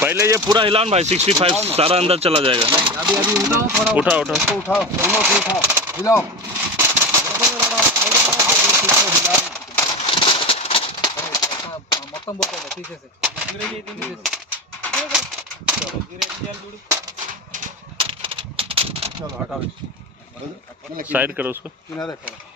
पहले ये पूरा हिलाओ भाई, 65 सारा अंदर चला जाएगा। अभी उठाओ, थोड़ा उठाओ उठाओ, दोनों को उठाओ, हिलाओ। మొత్తం పోతుంది తీసేసి साइड करो उसको। किनारे करो।